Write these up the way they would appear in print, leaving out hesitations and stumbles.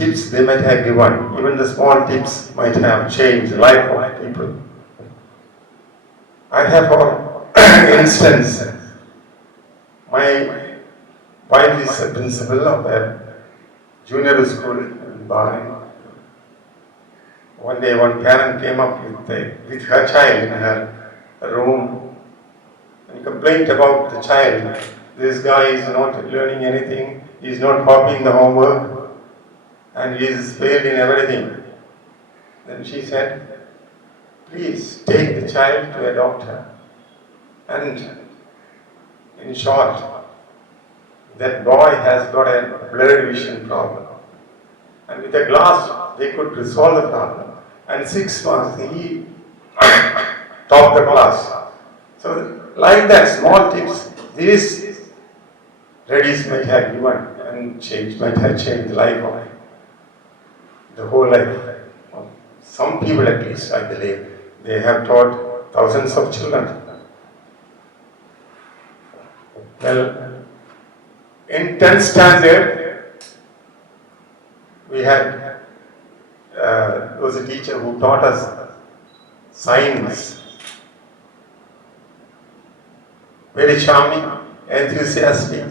tips they might have given, even the small tips might have changed the life of people. I have, for instance, my wife is a principal of a junior school in Bahrain. One day, one parent came up with her child in her room and complained about the child. This guy is not learning anything, he is not copying the homework, and he is failed in everything. Then she said, please take the child to a doctor. And in short, that boy has got a blurred vision problem. And with a glass, they could resolve the problem. And 6 months, he topped the class. So, like that, small tips, these ladies might have given and might have changed the life of the whole life of some people, at least, I believe. They have taught thousands of children. Well, in 10th standard, we had, there was a teacher who taught us science. Very charming, enthusiastic.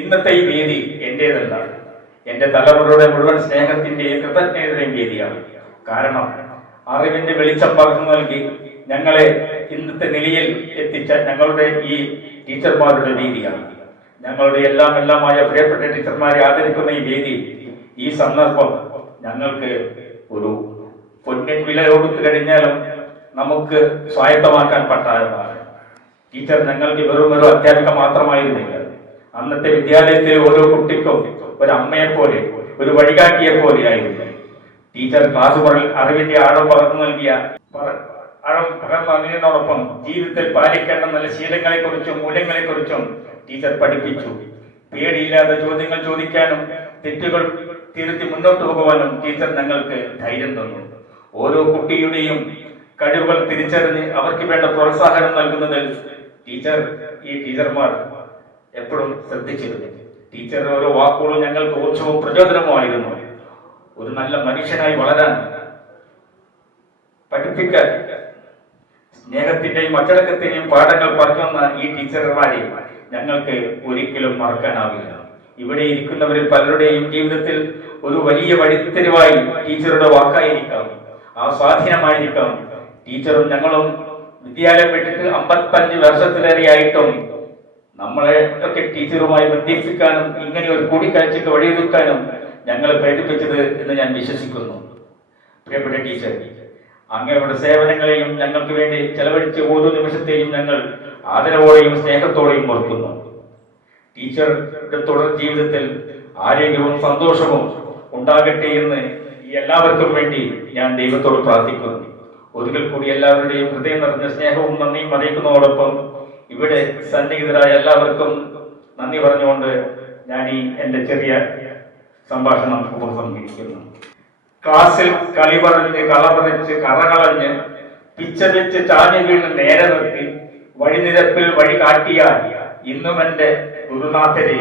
ഇന്നത്തെ ഈ വേദി എന്റേതല്ല, എന്റെ തലമുറയുടെ മുഴുവൻ സ്നേഹത്തിന്റെയും കൃതജ്ഞതയുടെയും വേദിയാണ്. കാരണം അറിവിന്റെ വെളിച്ചം പകർന്നു നൽകി ഞങ്ങളെ ഇന്നത്തെ നിലയിൽ എത്തിച്ച ഞങ്ങളുടെ ഈ ടീച്ചർമാരുടെ വേദിയാണ്. ഞങ്ങളുടെ എല്ലാമായ പ്രിയപ്പെട്ട ടീച്ചർമാരെ ആദരിക്കുന്ന ഈ വേദി, ഈ സന്ദർഭം ഞങ്ങൾക്ക് ഒരു പൊന്നിൻ വില കൊടുത്തു കഴിഞ്ഞാലും നമുക്ക് സ്വായത്തമാക്കാൻ പറ്റാത്തതാണ്. ടീച്ചർ ഞങ്ങൾക്ക് വെറും ഒരു അധ്യാപിക മാത്രമായിരുന്നില്ല. അന്നത്തെ വിദ്യാലയത്തിലെ ഓരോ കുട്ടിക്കും ഒരു അമ്മയെ പോലെ, ഒരു വഴികാട്ടിയെ പോലെയായിരുന്നു ടീച്ചർ. ക്ലാസ് അറിവിന്റെ ആഴം പകർന്നു നൽകിയതിനോടൊപ്പം ജീവിതത്തിൽ പാലിക്കേണ്ട നല്ല ശീലങ്ങളെ കുറിച്ചും മൂല്യങ്ങളെ കുറിച്ചും ടീച്ചർ പഠിപ്പിച്ചു. പേടിയില്ലാതെ ചോദ്യങ്ങൾ ചോദിക്കാനും തെറ്റുകൾ തിരുത്തി മുന്നോട്ട് പോകുവാനും ടീച്ചർ ഞങ്ങൾക്ക് ധൈര്യം തന്നു. ഓരോ കുട്ടിയുടെയും കഴിവുകൾ തിരിച്ചറിഞ്ഞ് അവർക്ക് വേണ്ട പ്രോത്സാഹനം നൽകുന്നതിൽ ടീച്ചർമാർ എപ്പോഴും ശ്രദ്ധിച്ചിരുന്നു. ടീച്ചറുടെ ഓരോ വാക്കുകളും ഞങ്ങൾക്ക് ഊർജ്ജവും പ്രചോദനവുമായിരുന്നു. ഒരു നല്ല മനുഷ്യനായി വളരാൻ, പഠിപ്പിക്കാൻ, സ്നേഹത്തിന്റെയും അച്ചടക്കത്തിന്റെയും പാഠങ്ങൾ പകർന്ന ഈ ടീച്ചർമാരെ ഞങ്ങൾക്ക് ഒരിക്കലും മറക്കാനാവില്ല. ഇവിടെ ഇരിക്കുന്നവരിൽ പലരുടെയും ജീവിതത്തിൽ ഒരു വലിയ വഴിത്തിരിവായി ടീച്ചറുടെ വാക്കായിരിക്കാം, ആ സ്വാധീനമായിരിക്കാം. ടീച്ചറും ഞങ്ങളും വിദ്യാലയം വിട്ടിട്ട് 55 വർഷത്തിലേറെയായിട്ടും നമ്മളെ ഒക്കെ ടീച്ചറുമായി ബന്ധിപ്പിക്കാനും ഇങ്ങനെ ഒരു കൂടിക്കാഴ്ചക്ക് വഴിയൊരുക്കാനും ഞങ്ങളെ പ്രേരിപ്പിച്ചത് എന്ന് ഞാൻ വിശ്വസിക്കുന്നു. പ്രിയപ്പെട്ട ടീച്ചർ, അങ്ങയുടെ സേവനങ്ങളെയും ഞങ്ങൾക്ക് വേണ്ടി ചെലവഴിച്ച ഓരോ നിമിഷത്തെയും ഞങ്ങൾ ആദരവോടെയും സ്നേഹത്തോടെയും ഓർക്കുന്നു. ടീച്ചറുടെ തുടർ ജീവിതത്തിൽ ആരോഗ്യവും സന്തോഷവും ഉണ്ടാകട്ടെ എന്ന് ഈ എല്ലാവർക്കും വേണ്ടി ഞാൻ ദൈവത്തോട് പ്രാർത്ഥിക്കുന്നു. ഒരിക്കൽ കൂടി എല്ലാവരുടെയും ഹൃദയം നിറഞ്ഞ സ്നേഹവും നന്ദിയും അറിയിക്കുന്നതോടൊപ്പം ഇവിടെ സന്നിഹിതരായ എല്ലാവർക്കും നന്ദി പറഞ്ഞുകൊണ്ട് ഞാൻ ഈ എൻ്റെ ചെറിയ സംഭാഷണം ഉപസംഹരിക്കുന്നു. ക്ലാസ്സിൽ കളി പറഞ്ഞ് കളപറിച്ച് കറകളഞ്ഞ് പിച്ച വെച്ച് ചാഞ്ഞു വീണ് നേരെ നിർത്തി വഴിനിരപ്പിൽ വഴി കാട്ടിയാൽ ഇന്നും എൻ്റെ ഗുരുനാഥരെ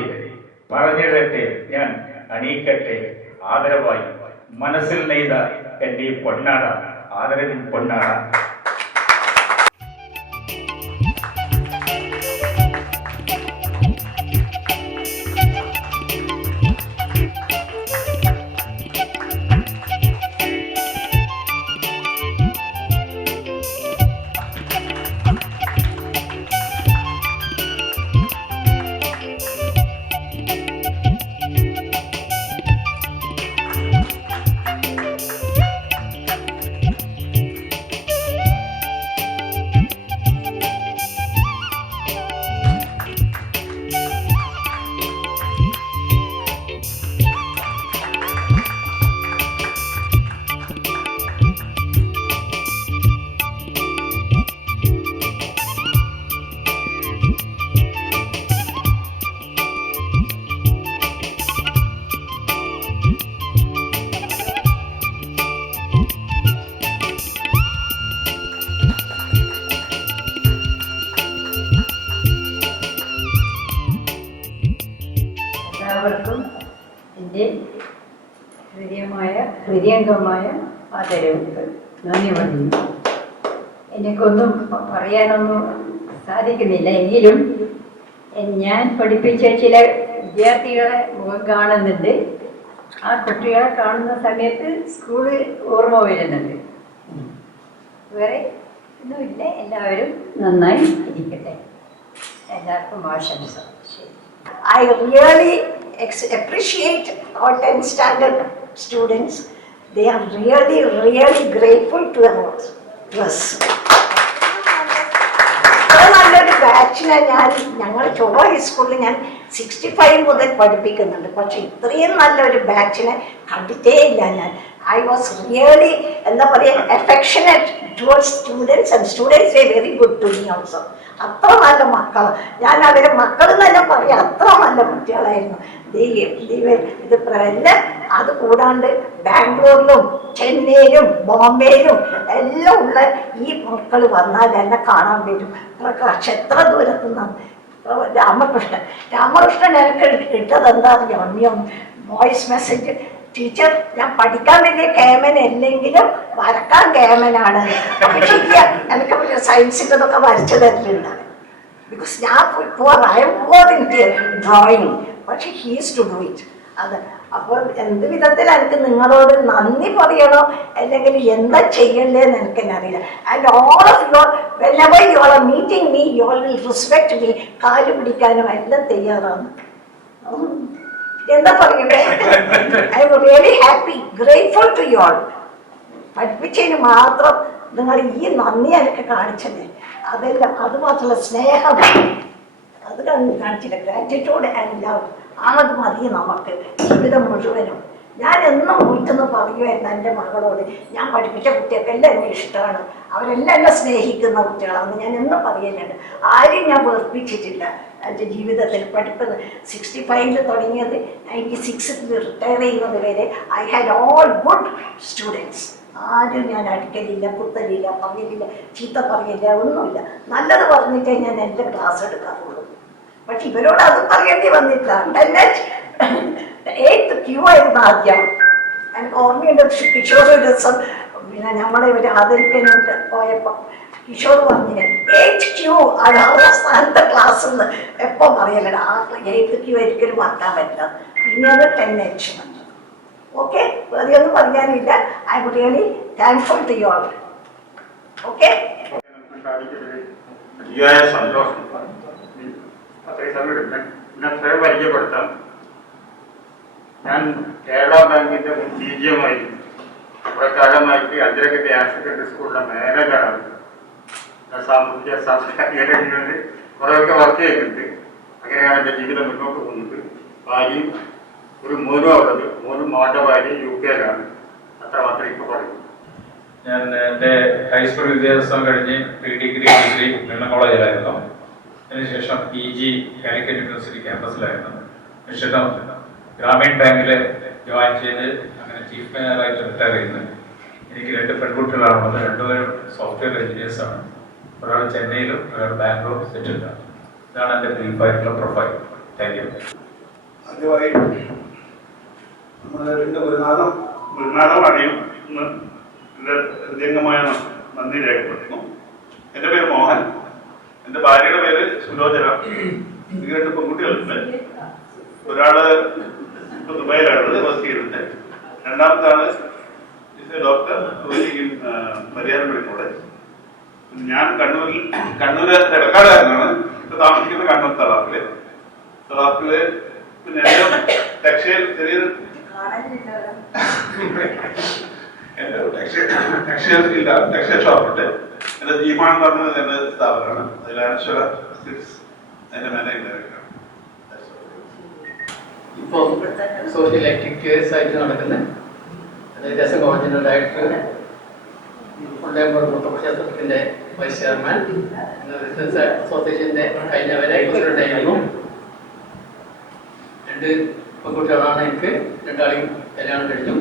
പറഞ്ഞിടട്ടെ ഞാൻ അണിയിക്കട്ടെ ആദരവായി മനസ്സിൽ നെയ്ത എൻ്റെ ഈ പൊന്നാട, ആദരവിൻ പൊന്നാട. എല്ലാവർക്കും എൻ്റെ ഹൃദയംഗമായ ആദരവുകൾ നന്ദി പറയുന്നു. എനിക്കൊന്നും പറയാനൊന്നും സാധിക്കുന്നില്ല. എങ്കിലും ഞാൻ പഠിപ്പിച്ച ചില വിദ്യാർത്ഥികളെ മുഖം കാണുന്നുണ്ട്. ആ കുട്ടികളെ കാണുന്ന സമയത്ത് സ്കൂള് ഓർമ്മ വരുന്നുണ്ട്. വേറെ ഒന്നുമില്ല. എല്ലാവരും നന്നായി ഇരിക്കട്ടെ. എല്ലാവർക്കും ആശംസ. ശരി. I really appreciate our 10th standard students. They are really grateful to us. നല്ലൊരു ബാച്ചിനെ ഞങ്ങൾ ചൊവ്വ ഹൈസ്കൂളിൽ ഞാൻ 65 മുതൽ പഠിപ്പിക്കുന്നുണ്ട്. പക്ഷെ ഇത്രയും നല്ലൊരു ബാച്ചിനെ കണ്ടിട്ടേ ഇല്ല ഞാൻ. I was really, എന്താ പറയുക, affectionate towards students and students were very good to me also. അത്ര നല്ല മക്കൾ, ഞാൻ അവരെ മക്കൾ തന്നെ പറയാം, അത്ര നല്ല കുട്ടികളായിരുന്നു. ഇത് എല്ലാം അത് കൂടാണ്ട് ബാംഗ്ലൂരിലും ചെന്നൈയിലും ബോംബെയിലും എല്ലാം ഉള്ള ഈ മക്കൾ വന്നാൽ എന്നെ കാണാൻ വരും. പ്രകാശ് എത്ര ദൂരത്തു നിന്നാണ്. രാമകൃഷ്ണൻ എനിക്ക് കിട്ടത് എന്താ അറിയാം, വോയിസ് മെസ്സേജ്, ടീച്ചർ ഞാൻ പഠിക്കാൻ വലിയ കേമനല്ലെങ്കിലും വരക്കാൻ കേമനാണ്. അപ്പൊ ശരിയാ, എനിക്ക് സയൻസിൻ്റെതൊക്കെ വരച്ചു തരലുണ്ടാണ്. ബിക്കോസ് ഞാൻ ഡ്രോയിങ്, പക്ഷെ ഹീസ് ടു ഡു ഇറ്റ്. അത് അപ്പോൾ എന്ത് വിധത്തിൽ എനിക്ക് നിങ്ങളോട് നന്ദി പറയണോ അല്ലെങ്കിൽ എന്താ ചെയ്യണ്ടേന്ന് എനിക്ക് അറിയില്ല. And all of your whenever you are meeting me you will respect me. കാല് പിടിക്കാനും എല്ലാം തയ്യാറാണ്. എന്താ പറയണ്ടേ? I am really happy, grateful to you all. പഠിപ്പിച്ചതിന് മാത്രം നിങ്ങൾ ഈ നന്ദി എനിക്ക് കാണിച്ചത്, അതെല്ലാം അത് മാത്രമല്ല സ്നേഹം, അത് കാണിച്ചില്ല. ഗ്രാറ്റിറ്റ്യൂഡ് ആൻഡ് ലവ്, അത് മതി നമുക്ക് ജീവിതം മുഴുവനും. ഞാൻ എന്നും വീട്ടിൽ പറയുമായിരുന്നു എൻ്റെ മകളോട്, ഞാൻ പഠിപ്പിച്ച കുട്ടികൾക്കെല്ലാം എന്നെ ഇഷ്ടമാണ്, അവരെല്ലാം എന്നെ സ്നേഹിക്കുന്ന കുട്ടികളാണ് ഞാൻ എന്നും പറയുന്നുണ്ട്. ആരും ഞാൻ വെറുപ്പിച്ചിട്ടില്ല എൻ്റെ ജീവിതത്തിൽ. പഠിപ്പത് 65 തുടങ്ങിയത് 96 റിട്ടയർ ചെയ്യുന്നത് വരെ I had all good students. ആരും ഞാൻ അടിക്കലില്ല, കുത്തലില്ല, പറയലില്ല, ചീത്ത പറയില്ല, ഒന്നുമില്ല. നല്ലത് പറഞ്ഞിട്ടേ ഞാൻ എൻ്റെ ക്ലാസ് എടുക്കാറുള്ളൂ. പക്ഷെ ഇവരോട് അത് പറയേണ്ടി വന്നിട്ടില്ല. 8th ക്യൂ ആയിരുന്നു ആദ്യം. എനിക്ക് ഓർമ്മയുണ്ട്, കിഷോർ ഒരു ദിവസം പിന്നെ നമ്മളെ ഇവർ ആദരിക്കാനൊക്കെ പോയപ്പോൾ കിഷോർ പറഞ്ഞില്ല 8th ക്യൂ അത് അവസാനത്തെ ക്ലാസ് എന്ന് എപ്പോൾ പറയലട. ആ 8th ക്യൂ ഒരിക്കലും മറക്കാൻ പറ്റില്ല. പിന്നെ അത് 10H. ഓക്കെ, വേറെ ഒന്നും പറയാനില്ല. I am really thankful to you all. Okay, സന്തോഷം. അത്രയും സമയം എടുക്കാൻ എന്നെ സ്വയം പരിചയപ്പെടുത്താം. ഞാൻ കേരള ബാങ്കിന്റെ DGM-ആയിരുന്നു. കുറെ കാലമായിട്ട് അഞ്ചരക്കത്തെ ഹയർ സെക്കൻഡറി സ്കൂളിലെ മാനേജറാണ്. സാംസ്കാരിക രംഗങ്ങളിൽ കുറേയൊക്കെ വർക്ക് ചെയ്തിട്ടുണ്ട്. അങ്ങനെയാണ് എൻ്റെ ജീവിതം മുന്നോട്ട് പോകുന്നത്. ഭാര്യയും ഒരു മോനും ഉള്ളത്. മോനും മോൻ്റെ ഭാര്യ UK-യിലാണ്. അത്ര മാത്രമേ ഇപ്പോൾ പറയൂ. ഞാൻ എൻ്റെ ഹൈസ്കൂൾ വിദ്യാഭ്യാസം കഴിഞ്ഞ് ഡിഗ്രി വീണ കോളേജിലായിരുന്നു. അതിനുശേഷം PG കാലിക്കറ്റ് യൂണിവേഴ്സിറ്റി ക്യാമ്പസിലായിരുന്നു. ശേഷം ഗ്രാമീൺ ബാങ്കിൽ ജോയിൻ ചെയ്ത് അങ്ങനെ ചീഫ് മാനേജറായിട്ട് റിട്ടയർ ചെയ്യുന്നത്. എനിക്ക് 2 പെൺകുട്ടികളാണുള്ളത്. രണ്ടുപേരും സോഫ്റ്റ്വെയർ എഞ്ചിനീയേഴ്സാണ്. ഒരാൾ ചെന്നൈയിലും ഒരാൾ ബാംഗ്ലൂർ സെറ്റിൽഡാണ്. ഇതാണ് എൻ്റെ ബ്രീഫായിട്ടുള്ള പ്രൊഫൈൽ. Thank you. ആദ്യമായി നമ്മുടെ ഗുരുനാഥം അറിയും എന്ന് എൻ്റെ ഹൃദയംഗമായ നന്ദി രേഖപ്പെടുത്തുന്നു. എൻ്റെ പേര് മോഹൻ, എൻ്റെ ഭാര്യയുടെ പേര് സുലോചന. എനിക്ക് 2 പെൺകുട്ടികളുണ്ട്. ഒരാള് ഇപ്പോൾ ദുബായിലാണ് വർക്ക് ചെയ്യുന്നത്. രണ്ടാമത്തെ ആള് ഡോക്ടർ മരിയാൻ മെഡിക്കൽ കോളേജ്. ഞാൻ കണ്ണൂര് എടക്കാടുകാരനാണ്. ഇപ്പൊ താമസിക്കുന്ന കണ്ണൂർ തളാപ്പില് പിന്നെ ടെക്സ്റ്റൈൽ ചെറിയൊരു ടെക്സ്റ്റൈൽ ഷോപ്പുണ്ട്. എന്റെ ജീമാൻ എന്ന് പറഞ്ഞത് എന്റെ സ്ഥാപനമാണ്. അതിൽ അതിന്റെ മാനേജർ. ഇപ്പോൾ സോഷ്യൽ ആക്ടിവിറ്റീസ് ആയിട്ട് നടക്കുന്ന ദേശം കോളേജിൻ്റെ ഡയറക്ടർ, ക്ഷേത്രത്തിൻ്റെ വൈസ് ചെയർമാൻ, ബിസിനസ് അസോസിയേഷൻ്റെ കഴിഞ്ഞവരെ പ്രസിഡന്റായിരുന്നു. 2 പെൺകുട്ടികളാണ് എനിക്ക്. 2 ആളെയും കല്യാണം കഴിച്ചു.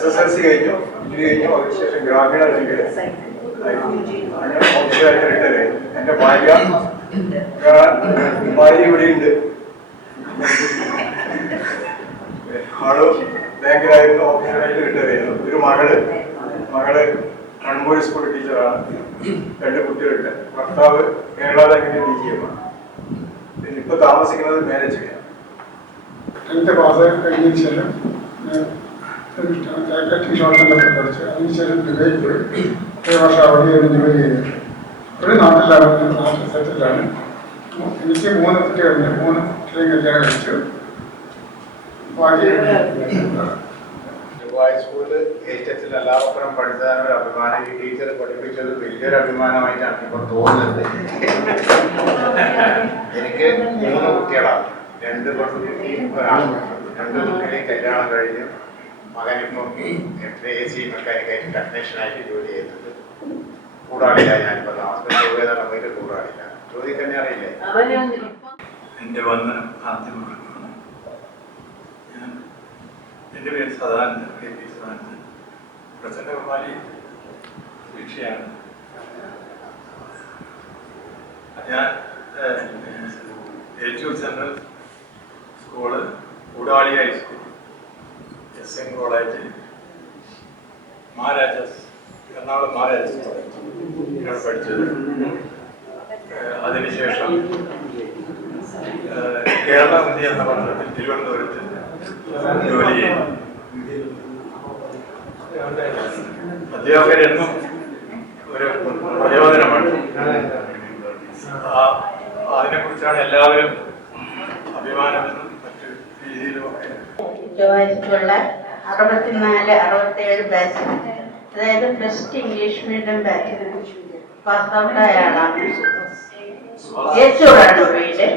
SSLC കഴിഞ്ഞു, ഡിഗ്രി കഴിഞ്ഞു. അതിനുശേഷം ഗ്രാമീണ ബാങ്കിൽ റിട്ടയർ ചെയ്തു. എൻ്റെ ഭാര്യ ഭാര്യ ഇവിടെയുണ്ട്. ആള് ബാങ്കിലായിരുന്നു, ഓഫീസറായിട്ട് റിട്ടയർ ചെയ്തു. ഒരു മകള് കണ്ണൂർ സ്കൂൾ ടീച്ചറാണ്. 2 കുട്ടികളുണ്ട്. ഭർത്താവ് കേരള ബാങ്കിന്റെ DGM ആണ്. പിന്നെ ഇപ്പൊ താമസിക്കുന്നത് മാനേജ്. 10th പാസ് കഴിഞ്ഞതിന് ശേഷം ഷോർട്ടൊക്കെ പഠിച്ചു. അതിനുശേഷം ദുബൈയിൽ പോയി 7 വർഷം അവിടെ ജോലി ചെയ്തു. ഒരു നാട്ടിൽ സെറ്റിലാണ്. എനിക്ക് 3 കുട്ടികളുണ്ട്. 3 കുട്ടികളെയും കല്യാണം കഴിച്ചു. ഹൈസ്കൂളിൽ HSL എല്ലാവരും പഠിച്ചതാണ് ഒരു അഭിമാനം. ഈ ടീച്ചർ പഠിപ്പിച്ചത് വലിയൊരു അഭിമാനമായിട്ടാണ് ഇപ്പോൾ തോന്നുന്നത്. എനിക്ക് 3 കുട്ടികളാണ്. 2 പെൺകുട്ടിയും ഒരാളും. 2 കുട്ടികളെയും കല്യാണം കഴിഞ്ഞു. മകനിപ്പം AC മെക്കാനിക്കായിട്ട് ടെക്നീഷ്യനായിട്ട് ജോലി ചെയ്യുന്നുണ്ട്. കൂടാളില്ല. ഞാനിപ്പോൾ താമസിക്കുന്ന പോയിട്ട് കൂടാളില്ല. ചോദിക്കാൻ അറിയില്ലേ? എൻ്റെ വന്ദനം ആദ്യമാണ്. എൻ്റെ പേര് സദാനന്ദൻ, KP സദാനന്ദൻ. പ്രസന്നകുമാരി ശിക്ഷയാണ്. ഞാൻ Echur central school, Koodali high school, SN college, Maharajas, Ernakulam Maharajas college പഠിച്ചത്. അതിനുശേഷം കേരള ഇന്ത്യ എന്ന പത്രത്തിൽ തിരുവനന്തപുരത്ത് ജോലി ചെയ്തു. അധ്യാപകരെന്നും ഒരു പ്രയോജനമാണ്. അതിനെക്കുറിച്ചാണ് എല്ലാവരും അഭിമാനമെന്നും മറ്റു രീതിയിലുമൊക്കെ. വയസ്സുള്ള 64-67 ബാച്ച്, അതായത് first English medium batch pass ഔട്ടായ ആളാണ്. യേശൂറാണ് വീട്.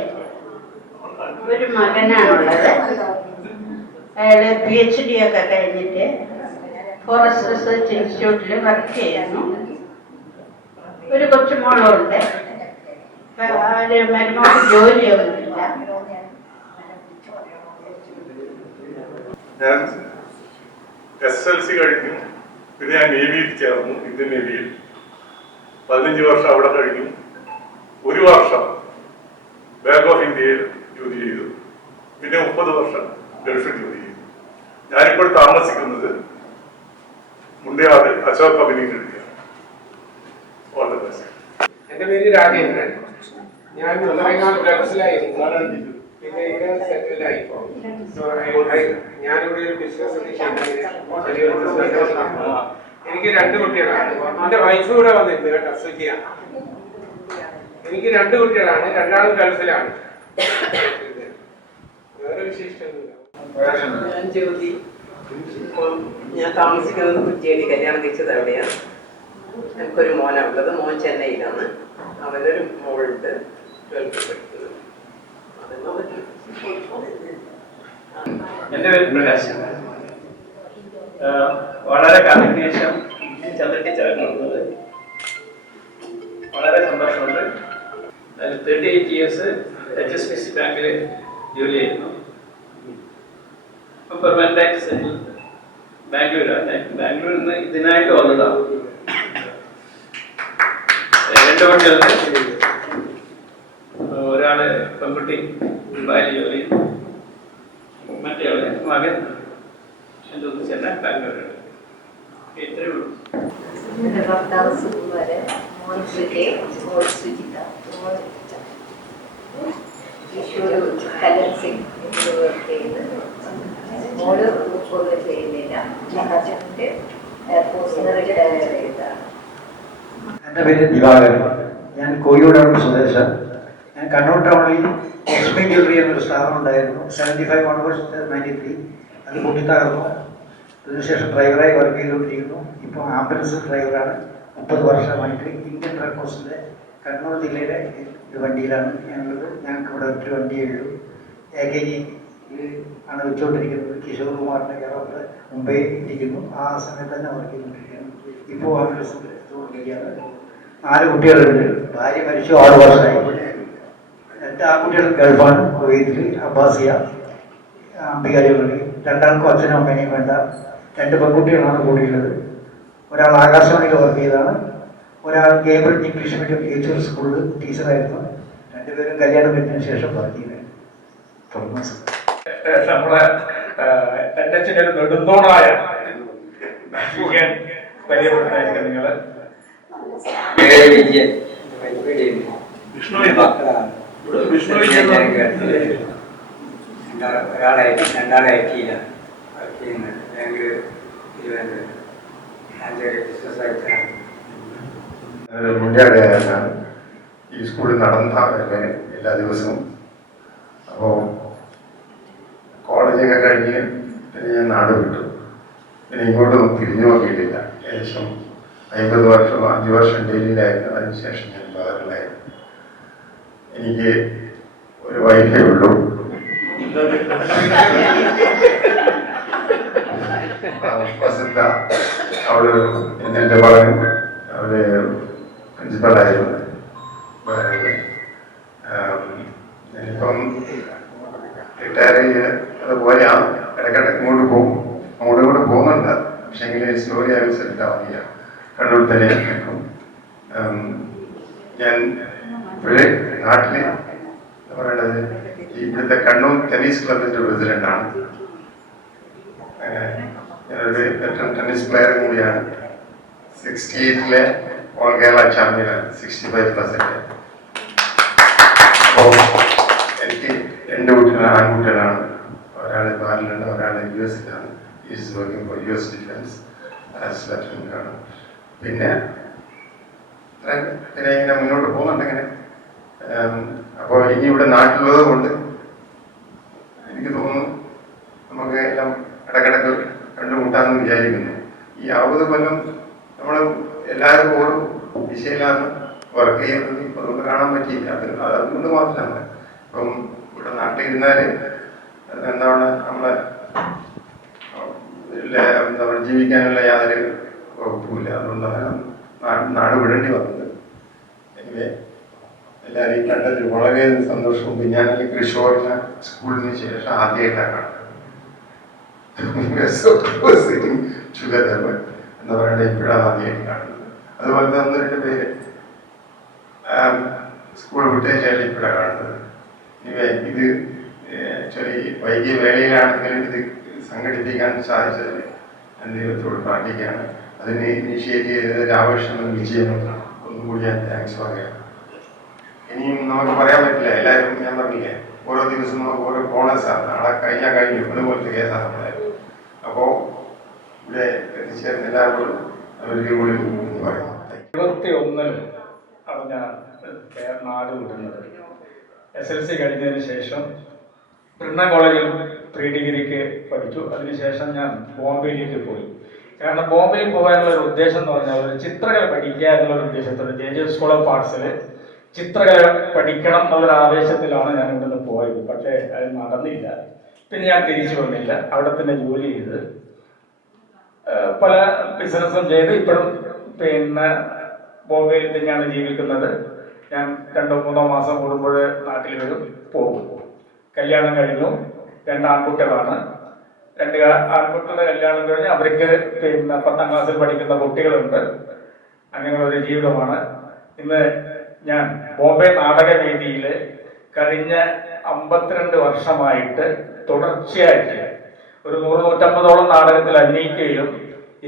ഒരു മകനാണുള്ളത്. അയാൾ PhD ഒക്കെ കഴിഞ്ഞിട്ട് ഫോറസ്റ്റ് റിസർച്ച് ഇൻസ്റ്റിറ്റ്യൂട്ടിൽ വർക്ക് ചെയ്യുന്നു. ഒരു കൊച്ചുമോളുണ്ട്. മരുമോൾക്ക് ജോലിയൊന്നുമില്ല. ഞാൻ SLC കഴിഞ്ഞു. പിന്നെ ഞാൻ നേവിയിൽ ചേർന്നു. ഇന്ത്യൻ നേവിയിൽ 15 വർഷം അവിടെ കഴിഞ്ഞു. 1 വർഷം ബാങ്ക് ഓഫ് ഇന്ത്യയിൽ ജോലി ചെയ്തു. പിന്നെ 30 വർഷം ഗൾഫിൽ ജോലി ചെയ്തു. ഞാനിപ്പോൾ താമസിക്കുന്നത് മുണ്ടയാട് അശോക് കമ്പനിയിൽ. All the best. എന്റെ പേര് രാജേന്ദ്രൻ. ഞാൻ ഗൾഫിലായിരുന്നു. പിന്നെ ഇവിടെ സെറ്റിലായി. ഞാനിവിടെ ഒരു ബിസിനസ് എനിക്ക് 2 കുട്ടികളാണ്. എന്റെ വൈഫ് കൂടെ വന്നിരുന്നു കേട്ടോ, സുജിയ. എനിക്ക് 2 കുട്ടികളാണ്. 2 ഗൾഫിലാണ്. വേറെ വിശേഷമൊന്നുമില്ല. ഞാൻ ജ്യോതി. ഞാൻ താമസിക്കുന്നത് കുറ്റിയേടി. കല്യാണം കഴിച്ചത് അവിടെയാണ്. എനിക്കൊരു മോനുള്ളത്. മോൻ ചെന്നൈയിലാണ്. അവനൊരു മോളുണ്ട്, 12th പഠിക്കുന്നത്. എൻ്റെ പേര് പ്രകാശ്. വളരെ കാലത്തിന് ശേഷം ചന്ദ്രയ്ക്ക് ചേർന്നത് വളരെ സന്തോഷമുണ്ട്. 38 years HSBC ബാങ്കിൽ ജോലി ചെയ്യുന്നു. ഇപ്പം പെർമനൻ്റായിട്ട് സെറ്റിൽ ബാംഗ്ലൂരാണ്. ബാംഗ്ലൂരിൽ നിന്ന് ഇതിനായിട്ട് വന്നതാണ്. 2 കുട്ടികളുണ്ട്. ഒരാള് പെൺകുട്ടി ദുബായിൽ ജോലി ചെയ്യുന്നു. മറ്റേയാള് മകൻ എൻ്റെ ഒന്ന് ചെന്നൈ ബാംഗ്ലൂരാണ്. ഇത്രയേ ഉള്ളൂ. എൻ്റെ ഭർത്താവ് സുകുമാരൻ, മോൻ സുജയ്, മോൾ സുജിത, മോൾ ഈശ്വർ കലൻസിംഗ് വർക്ക് ചെയ്യുന്നത്. മോള് പൊതുവെ ചെയ്യുന്നില്ല. ഹസ്ബൻഡ് എയർഫോഴ്സിൽ റിട്ടയർ ചെയ്തതാണ്. എൻ്റെ പേര് ദിവാകരൻ. ഞാൻ കോഴിക്കോടാണ് സ്വദേശം. ഞാൻ കണ്ണൂർ ടൗണിൽ ലക്ഷ്മി ജ്വല്ലറി എന്നൊരു സ്ഥാപനം ഉണ്ടായിരുന്നു. 75 onwards 93 അത് പൊട്ടിത്തകർന്നു. അതിനുശേഷം ഡ്രൈവറായി വർക്ക് ചെയ്തുകൊണ്ടിരിക്കുന്നു. ഇപ്പോൾ ആംബുലൻസ് ഡ്രൈവറാണ്. 30 വർഷമായിട്ട് ഇന്ത്യൻ റെഡ്ക്രോസിൻ്റെ കണ്ണൂർ ജില്ലയിലെ ഒരു വണ്ടിയിലാണ് ഞാനുള്ളത്. ഞങ്ങൾക്ക് ഇവിടെ ഒറ്റ വണ്ടിയേ ഉള്ളൂ. AKG ആണ് വെച്ചുകൊണ്ടിരിക്കുന്നത്. കിഷോർ കുമാറിൻ്റെ കേരളത്തിൽ മുംബൈ ഇരിക്കുന്നു. ആ സമയത്ത് തന്നെ വർക്ക് ചെയ്തുകൊണ്ടിരിക്കുകയാണ്. ഇപ്പോൾ ആംബുലൻസ് വെച്ചുകൊണ്ടിരിക്കുകയാണ്. 4 കുട്ടികളുണ്ട്. ഭാര്യ മരിച്ചു 6 വർഷമായി. 2 ആൺകുട്ടികൾ ഗൾഫാണ്. കുവൈത്തിൽ അബ്ബാസിയ, അംബിക ജ്വല്ലറി. 2 അച്ഛനും അമ്മേനെയും വേണ്ട. 2 പെൺകുട്ടികളാണ് കൂടിയുള്ളത്. ഒരാൾ ആകാശവാണിയിൽ വർക്ക് ചെയ്തതാണ്. ഒരാൾ കേംബ്രിഡ്ജ് ഇംഗ്ലീഷ് മീഡിയം ഏച്ചൂർ സ്കൂളിൽ ടീച്ചറായിരുന്നു. രണ്ടുപേരും കല്യാണം കഴിഞ്ഞതിന് ശേഷം വർക്കിന് തുടർന്നു. നമ്മളെ എൻ്റെ അച്ഛൻ്റെ ഒരു നെടുന്തോണായ പരിചയപ്പെടുത്തായിരിക്കും നിങ്ങള്. രണ്ടാളെ ഐറ്റിയില്ല വർക്ക് ചെയ്യുന്നത്, ബാംഗ്ലൂർ, തിരുവനന്തപുരം. ഞാൻ ചെറിയ ബിസിനസ്സായിട്ടാണ്. മുന്നേറിയാണ് ഈ സ്കൂളിൽ നടന്നതല്ലേ എല്ലാ ദിവസവും. അപ്പോൾ കോളേജൊക്കെ കഴിഞ്ഞ് പിന്നെ ഞാൻ നാട് വിട്ടു. പിന്നെ ഇങ്ങോട്ടൊന്നും തിരിഞ്ഞു നോക്കിയിട്ടില്ല. ഏകദേശം 50 വർഷം 5 വർഷം ഡൽഹിയിലായിരുന്നു. അതിനുശേഷം ഞാൻ ബഹറിലായിരുന്നു. എനിക്ക് ഒരു വൈഫേ ഉള്ളൂ. വസന്ത, അവള് എൻ്റെ മകൻ അവര് പ്രിൻസിപ്പലായിരുന്നു. ഞാനിപ്പം റിട്ടയർ ചെയ്ത് അതുപോലെയാണ്. ഇടയ്ക്കിടയ്ക്ക് ഇങ്ങോട്ട് പോകും, അങ്ങോട്ടും കൂടെ പോകുന്നുണ്ട്. പക്ഷേ എങ്കിലും സ്ലോലി ആയി സെറ്റ് ആവുന്നില്ല. കണ്ണൂർ തന്നെ നിൽക്കും. ഞാൻ ഇവിടെ നാട്ടിൽ എന്താ പറയേണ്ടത്, ഇവിടുത്തെ കണ്ണൂർ ടെന്നീസ് ക്ലബിൻ്റെ പ്രസിഡന്റാണ്. ഞാനൊരു വെറ്ററൻ ടെന്നീസ് പ്ലെയർ കൂടിയാണ്. 68-ലെ ഓൾ കേരള ചാമ്പ്യനാണ്, 65+. അപ്പോൾ എനിക്ക് 2 കുട്ടികളാണ്, ആൺകുട്ടികളാണ്. ഒരാൾ ബാറിലുണ്ട്, ഒരാൾ US-ലാണ്. Is working for US defence as വെറ്ററനാണ്. പിന്നെ ഇങ്ങനെ മുന്നോട്ട് പോകുന്നുണ്ട് ഇങ്ങനെ. അപ്പോൾ ഇനി ഇവിടെ നാട്ടിലുള്ളത് കൊണ്ട് എനിക്ക് തോന്നുന്നു നമുക്ക് എല്ലാം ഇടക്കിടക്ക് കണ്ടുമുട്ടാമെന്ന് വിചാരിക്കുന്നു. ഈ 60 കൊല്ലം നമ്മൾ എല്ലാവരും ഓരോ ദിശയിലാണ് വർക്ക് ചെയ്യുന്നത്. ഇപ്പം നമുക്ക് കാണാൻ പറ്റിയില്ല. അതുകൊണ്ട് മാത്രമാണ്. ഇപ്പം ഇവിടെ നാട്ടിൽ ഇരുന്നാൽ എന്താണ് നമ്മളെ എന്താ പറയുക, ജീവിക്കാനുള്ള യാതൊരു വകുപ്പുമില്ല. അതുകൊണ്ടാണ് നാട് വിടേണ്ടി വന്നത്. എനിക്ക് എല്ലാവരെയും കണ്ടതിൽ വളരെ സന്തോഷവും. പിന്നെ ഞാൻ ഈ തൃശ്ശൂരിന് സ്കൂളിന് ശേഷം ആദ്യമായിട്ടാണ് കാണുന്നത്. എന്താ പറയണ്ടേ, ഇപ്പോഴാണ് ആദ്യമായിട്ട് കാണുന്നത്. അതുപോലെ തന്നെ 1-2 പേര് സ്കൂൾ വിട്ടതിന് ശേഷം ഇപ്പോഴാണ് കാണുന്നത്. ഇത് ആക്ച്വലി വൈകിയ വേളയിലാണെങ്കിലും ഇത് സംഘടിപ്പിക്കാൻ സാധിച്ചത് ഞാൻ ദൈവത്തോട് പ്രാർത്ഥിക്കുകയാണ്. അതിന് ഇനിഷ്യേറ്റ് ചെയ്തത് രാമകൃഷ്ണനും വിജയനും ഒന്നുകൂടി ഞാൻ താങ്ക്സ് പറയാം. ഇനിയും നമുക്ക് പറയാൻ പറ്റില്ല. എല്ലാവരും ഞാൻ പറഞ്ഞില്ലേ, ഓരോ ദിവസവും നമുക്ക് ഓരോ ബോണസാണ്. നാളെ കഴിഞ്ഞു അതുപോലത്തെ കേസാണ് നമ്മളെ. അപ്പോൾ ഇവിടെ എത്തിച്ചേർന്ന് എല്ലാവരോടും അവർക്ക് കൂടി എന്ന് പറയാം. 71-ൽ ആണ് ഞാൻ നാട് വിടുന്നത്. SLC കഴിഞ്ഞതിന് ശേഷം ബ്രിണ്ണ കോളേജിൽ പ്രീ ഡിഗ്രിക്ക് പഠിച്ചു. അതിനുശേഷം ഞാൻ ബോംബെയിലേക്ക് പോയി. കാരണം ബോംബെയിൽ പോകാനുള്ള ഒരു ഉദ്ദേശം എന്ന് പറഞ്ഞാൽ ഒരു ചിത്രകല പഠിക്കുക എന്നുള്ള ഉദ്ദേശത്തോടെ JJ സ്കൂൾ ഓഫ് ആർട്സിൽ ചിത്രകല പഠിക്കണം എന്നുള്ളൊരു ആവേശത്തിലാണ് ഞാൻ ഇവിടുന്ന് പോയത്. പക്ഷേ അത് നടന്നില്ല. പിന്നെ ഞാൻ തിരിച്ചു വന്നില്ല. അവിടെ തന്നെ ജോലി ചെയ്ത് പല ബിസിനസ്സും ചെയ്ത് ഇപ്പോഴും പിന്നെ ബോംബെയിൽ തന്നെയാണ് ജീവിക്കുന്നത്. ഞാൻ 2-3 മാസം കൂടുമ്പോൾ നാട്ടിൽ വരും, പോകും. കല്യാണം കഴിഞ്ഞു. 2 ആൺകുട്ടികളാണ്. 2 ആൺകുട്ടികളുടെ കല്യാണം കഴിഞ്ഞ് അവർക്ക് പിന്നെ 10ാം ക്ലാസ്സിൽ പഠിക്കുന്ന കുട്ടികളുണ്ട്. അങ്ങനെയുള്ള ഒരു ജീവിതമാണ്. ഇന്ന് ഞാൻ ബോംബെ നാടകവേദിയിൽ കഴിഞ്ഞ 52 വർഷമായിട്ട് തുടർച്ചയായിട്ട് ഒരു 100-150ഓളം നാടകത്തിൽ അഭിനയിക്കുകയും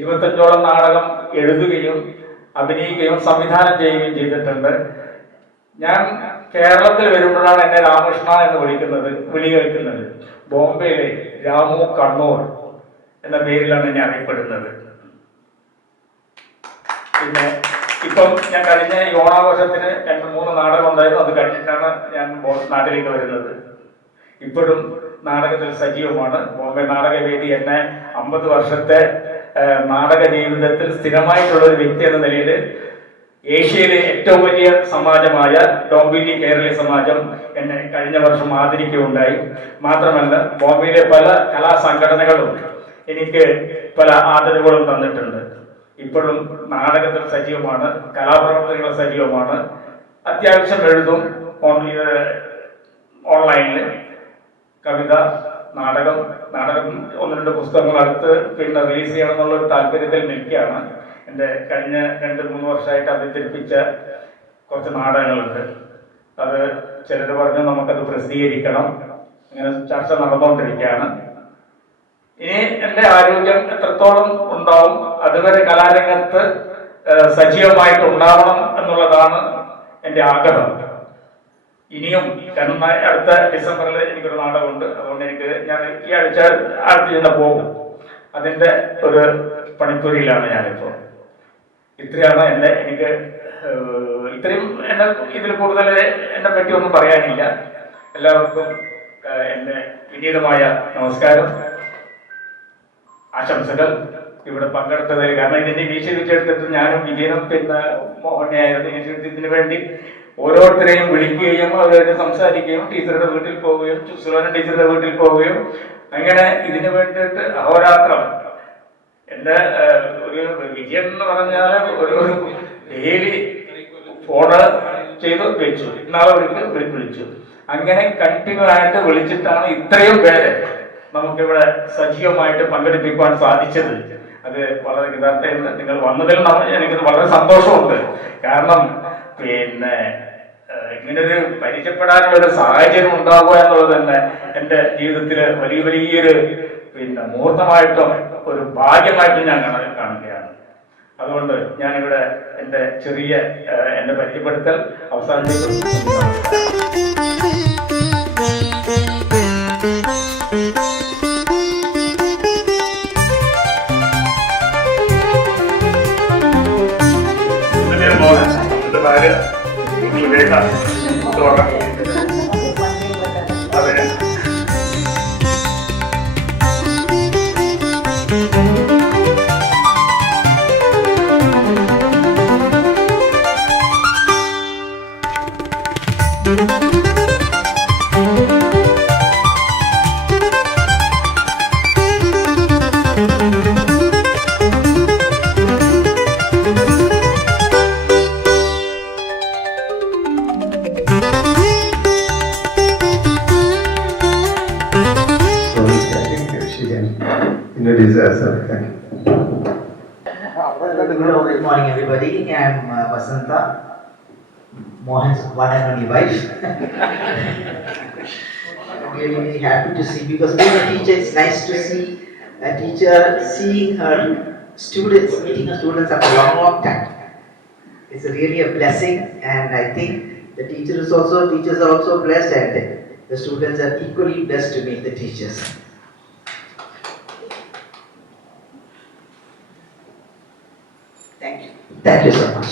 25ഓളം നാടകം എഴുതുകയും അഭിനയിക്കുകയും സംവിധാനം ചെയ്യുകയും ചെയ്തിട്ടുണ്ട്. ഞാൻ കേരളത്തിൽ വരുമ്പോഴാണ് എന്നെ രാമകൃഷ്ണ എന്ന് വിളി കേൾക്കുന്നത്. ബോംബെയിലെ രാമു കണ്ണൂർ എന്ന പേരിലാണ് എന്നെ അറിയപ്പെടുന്നത്. പിന്നെ ഇപ്പം ഞാൻ കഴിഞ്ഞ ഈ ഓണാഘോഷത്തിന് 2-3 നാടകം ഉണ്ടായിരുന്നു. അത് കഴിഞ്ഞിട്ടാണ് ഞാൻ നാട്ടിലേക്ക് വരുന്നത്. ഇപ്പോഴും നാടകത്തിൽ സജീവമാണ്. ബോംബെ നാടകവേദി എന്നെ 50 വർഷത്തെ നാടക ജീവിതത്തിൽ സ്ഥിരമായിട്ടുള്ള ഒരു വ്യക്തി എന്ന നിലയിൽ ഏഷ്യയിലെ ഏറ്റവും വലിയ സമാജമായ ഡോംബിലി കേരളീയ സമാജം എന്നെ കഴിഞ്ഞ വർഷം ആദരിക്കുകയുണ്ടായി. മാത്രമല്ല ബോംബെയിലെ പല കലാസംഘടനകളും എനിക്ക് പല ആദരവുകളും തന്നിട്ടുണ്ട്. ഇപ്പോഴും നാടകത്തിൽ സജീവമാണ്, കലാപ്രവർത്തനങ്ങൾ സജീവമാണ്. അത്യാവശ്യം എഴുതും. ഓൺലൈനിൽ കവിത, നാടകം 1-2 പുസ്തകങ്ങൾ അടുത്ത് പിന്നെ റിലീസ് ചെയ്യണം എന്നുള്ളൊരു താല്പര്യത്തിൽ നിൽക്കുകയാണ്. എൻ്റെ കഴിഞ്ഞ 2-3 വർഷമായിട്ട് അവതരിപ്പിച്ച കുറച്ച് നാടകങ്ങളുണ്ട്. അത് ചിലർ പറഞ്ഞു നമുക്കത് പ്രസിദ്ധീകരിക്കണം. ഇങ്ങനെ ചർച്ച നടന്നുകൊണ്ടിരിക്കുകയാണ്. ഇനി എൻ്റെ ആരോഗ്യം എത്രത്തോളം ഉണ്ടാവും, അതുവരെ കലാരംഗത്ത് സജീവമായിട്ട് ഉണ്ടാവണം എന്നുള്ളതാണ് എൻ്റെ ആഗ്രഹം. ഇനിയും കാരണം അടുത്ത ഡിസംബറിൽ എനിക്കൊരു നാടകമുണ്ട്. അതുകൊണ്ട് ഞാൻ ഈ ആഴ്ച തന്നെ പോകും. അതിൻ്റെ ഒരു പണിപ്പുരയിലാണ് ഞാനിപ്പോൾ. ഇത്രയാണ് എനിക്ക് ഇത്രയും എന്നെ ഇതിൽ കൂടുതൽ എന്നെ പറ്റി ഒന്നും പറയാനില്ല. എല്ലാവർക്കും എൻ്റെ വിനീതമായ നമസ്കാരം, ആശംസകൾ. ഇവിടെ പങ്കെടുത്തതിൽ, കാരണം ഇതിന്റെ ഇനീഷ്യേറ്റീവ് എടുത്തിട്ട് ഞാനും വിജയനും പിന്നെ മോഹനെയായിരുന്നു ഇനീഷ്യേറ്റീവിന് വേണ്ടി ഓരോരുത്തരെയും വിളിക്കുകയും അവരോട് സംസാരിക്കുകയും ടീച്ചറുടെ വീട്ടിൽ പോവുകയും സുലോന ടീച്ചറുടെ വീട്ടിൽ പോവുകയും അങ്ങനെ ഇതിനു വേണ്ടിയിട്ട് അഹോരാത്രം. എൻ്റെ ഒരു വിജയം എന്ന് പറഞ്ഞാൽ ഒരു ഡെയിലി ഫോണ് ചെയ്ത് വിളിച്ചു, ഇന്നാളെ വിളിച്ചു, അങ്ങനെ കണ്ടിന്യൂ ആയിട്ട് വിളിച്ചിട്ടാണ് ഇത്രയും പേരെ നമുക്കിവിടെ സജീവമായിട്ട് പങ്കെടുപ്പിക്കുവാൻ സാധിച്ചത്. അത് വളരെ യഥാർത്ഥത്തിൽ നിങ്ങൾ വന്നതിൽ എനിക്ക് വളരെ സന്തോഷമുണ്ട്. കാരണം പിന്നെ ഇങ്ങനൊരു പരിചയപ്പെടാനുള്ള ഒരു സാഹചര്യം ഉണ്ടാവുക എന്നുള്ളത് തന്നെ എൻ്റെ ജീവിതത്തിൽ വലിയൊരു മുഹൂർത്തമായിട്ടും ഒരു ഭാഗ്യമായിട്ടും ഞാൻ കാണുകയാണ്. അതുകൊണ്ട് ഞാനിവിടെ എൻ്റെ ചെറിയ എൻ്റെ പരിചയപ്പെടുത്തൽ അവസാനിപ്പിക്കുന്നു. അതെ, Good morning, everybody. I'm Vasanta, Mohan's one and only wife. I'm really happy to see, because being a teacher, it's nice to see a teacher seeing her students, meeting her students after a long time. It's really a blessing, and I think the teachers are also blessed, and the students are equally blessed to meet the teachers. Thank you so much.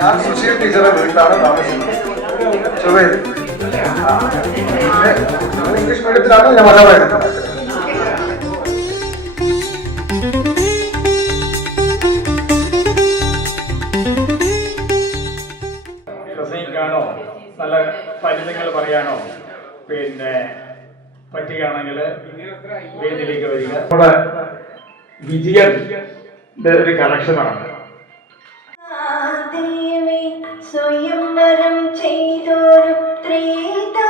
ഞാൻ സുശീൽ ടീച്ചറെ വീട്ടിലാണ് താമസിക്കുന്നത്. English മീഡിയത്തിലാണ്, ഞാൻ മലയാളം. പ്രസംഗിക്കാനോ നല്ല ഫലിതങ്ങൾ പറയാനോ പറ്റുകയാണെങ്കിൽ വേദിയിലേക്ക് വരിക. നമ്മുടെ വിജയന്റെ ഒരു കളക്ഷനാണ്. സ്വയംവരം ചെയ്തൊരു ത്രീതായുഗത്തിലെ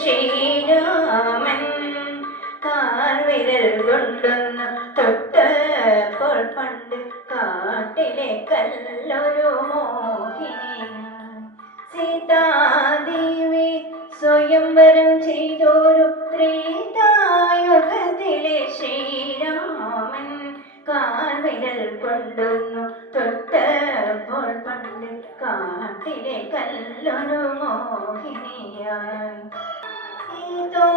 ശ്രീരാമൻ കാൽവിരൽ കൊണ്ടൊന്ന് തൊട്ടപ്പോൾ പണ്ട് കാട്ടിലെ കല്ലൊരു മോഹിനിയായി. സീതാദേവി സ്വയംവരം ചെയ്തൊരു ത്രീതായുഗത്തിലെ ശ്രീരാമൻ കാൽവിരൽ കൊണ്ടൊന്നു തൊട്ടപ്പോൾ പണ്ട് കാട്ടിലെ കല്ലൊരു മോഹിനിയായി. ഏതോ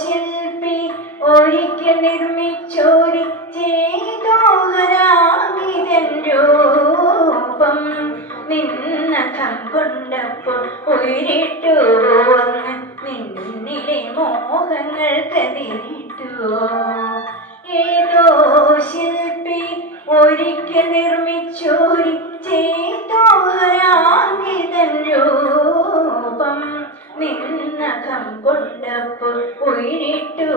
ശില്പി ഒരിക്കൽ നിർമ്മിച്ചോരി ചേതോഹരാമിതൻ രൂപം നിന്നകം കൊണ്ടപ്പോൾ ഉയരിട്ടു നിന്നിലെ മോഹങ്ങൾ കതിരിട്ടു. ഏതോ ശില്പി ഒരിക്കൽ നിർമ്മിച്ചോരി ചേതോഹരാംഗിതൻ രൂപം നിന്നകം കൊണ്ടപ്പോൾ ഉയരിട്ടു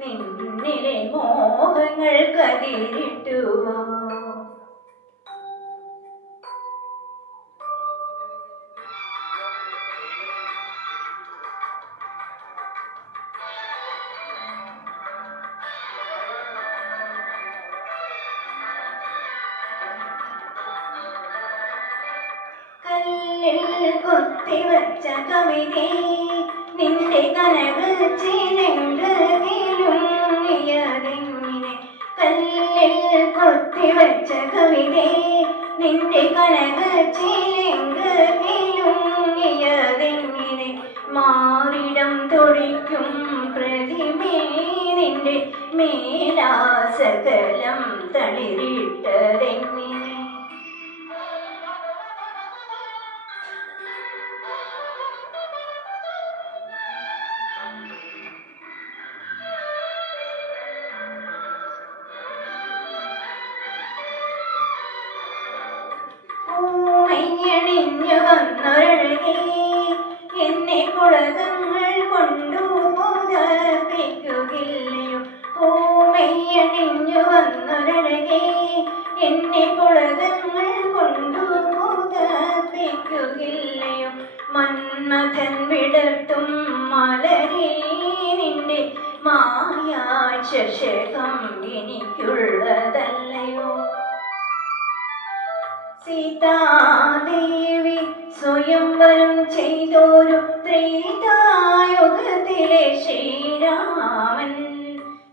നിന്നിലെ മോഹങ്ങൾ കതിരിട്ടു. കൊത്തിവച്ച കവിതേ നിന്റെ കനക ചിലങ്കിലുങ്ങിയതെങ്ങിനെ. കല്ലിൽ കൊത്തിവച്ച കവിതേ നിന്റെ കനക ചിലങ്കിലുങ്ങിയതെങ്ങിനെ. മാറിടം തൊടിക്കും പ്രതിമേ നിന്റെ മേലാസകലം തളിരിട്ടതെങ്ങിനെ. പൂമയ്യണിഞ്ഞു വന്നൊരഴകേ എന്നെ പുളകങ്ങൾ കൊണ്ടു പുതപ്പിക്കുകയില്ലയോ. പൂമയ്യണിഞ്ഞു വന്നൊരഴകേ എന്നെ പുളകങ്ങൾ കൊണ്ടു പുതപ്പിക്കുകയില്ലയോ. മന്മഥൻ വിടർത്തും മലരേ നിന്റെ മായാ ചഷകം എനിക്കുള്ളതല്ലയോ. സീതാദേവി സ്വയംവരം ചെയ്തോരു ത്രേതായുഗത്തിലെ ശ്രീരാമൻ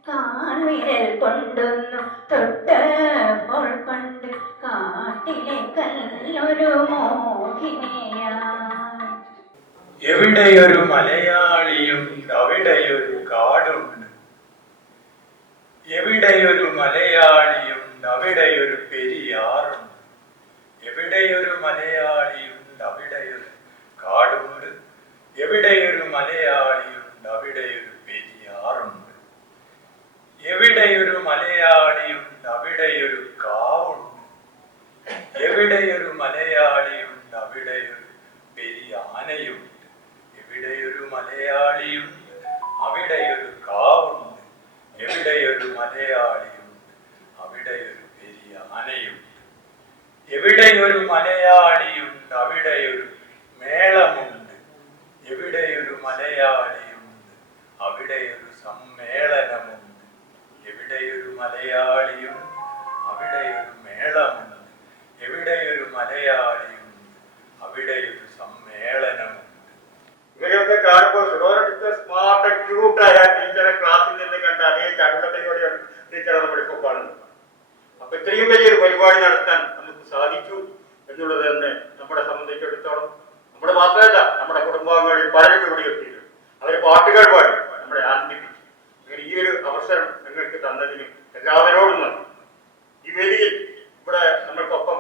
കാൽവിരൽ കൊണ്ടൊന്നു തൊട്ടപ്പോൾ പണ്ട് കാട്ടിലെ കല്ലൊരു മോഹിനിയായി. എവിടെയൊരു മലയാളിയും അവിടെയൊരു കാടുണ്ട്. എവിടെയൊരു മലയാളിയും അവിടെയൊരു പെരിയാറുണ്ട്. എവിടെയൊരു മലയാളിയുണ്ട് അവിടെയൊരു കാടുണ്ട്. എവിടെയൊരു മലയാളിയുണ്ട് അവിടെയൊരു പെരിയാറുണ്ട്. എവിടെയൊരു മലയാളിയുണ്ട് അവിടെയൊരു കാവുണ്ട്. എവിടെയൊരു മലയാളിയുണ്ട് അവിടെയൊരു പെരിയാനയുണ്ട്. എവിടെയൊരു മലയാളിയുണ്ട് അവിടെയൊരു കാവുണ്ട്. എവിടെയൊരു മലയാളിയുണ്ട് അവിടെയൊരു പെരിയാനയുണ്ട്. എവിടെയൊരു മലയാളിയുണ്ട് അവിടെയൊരു മേളമുണ്ട്. എവിടെയൊരു മലയാളിയുണ്ട് അവിടെയൊരു സമ്മേളനമുണ്ട്. എവിടെയൊരു മലയാളിയുണ്ട് അവിടെയൊരു മേളമുണ്ട്. എവിടെയൊരു മലയാളിയുണ്ട് അവിടെയൊരു സമ്മേളനമുണ്ട്. ഇവരെയൊക്കെ കാണുമ്പോൾ സ്മാർട്ട് ക്യൂട്ടായ ടീച്ചറെ ക്ലാസ്സിൽ നിന്ന് കണ്ട അതേ ചടുലതയോടെയാണ് ടീച്ചറെ നമ്മളിപ്പോൾ കാണുന്നത്. അപ്പൊ ഇത്രയും വലിയൊരു പരിപാടി നടത്താൻ നമുക്ക് സാധിച്ചു എന്നുള്ളത് തന്നെ നമ്മളെ സംബന്ധിച്ചിടത്തോളം നമ്മുടെ മാത്രമല്ല നമ്മുടെ കുടുംബാംഗങ്ങളിൽ പലരും ഇവിടെ എത്തിയിട്ടുണ്ട്. അവർ പാട്ടുകൾ പാടി നമ്മളെ ആനന്ദിപ്പിച്ചു. അങ്ങനെ ഈ ഒരു അവസരം നിങ്ങൾക്ക് തന്നതിന് എല്ലാവരോടും നന്ദി. ഈ വേദിയിൽ ഇവിടെ നമ്മൾക്കൊപ്പം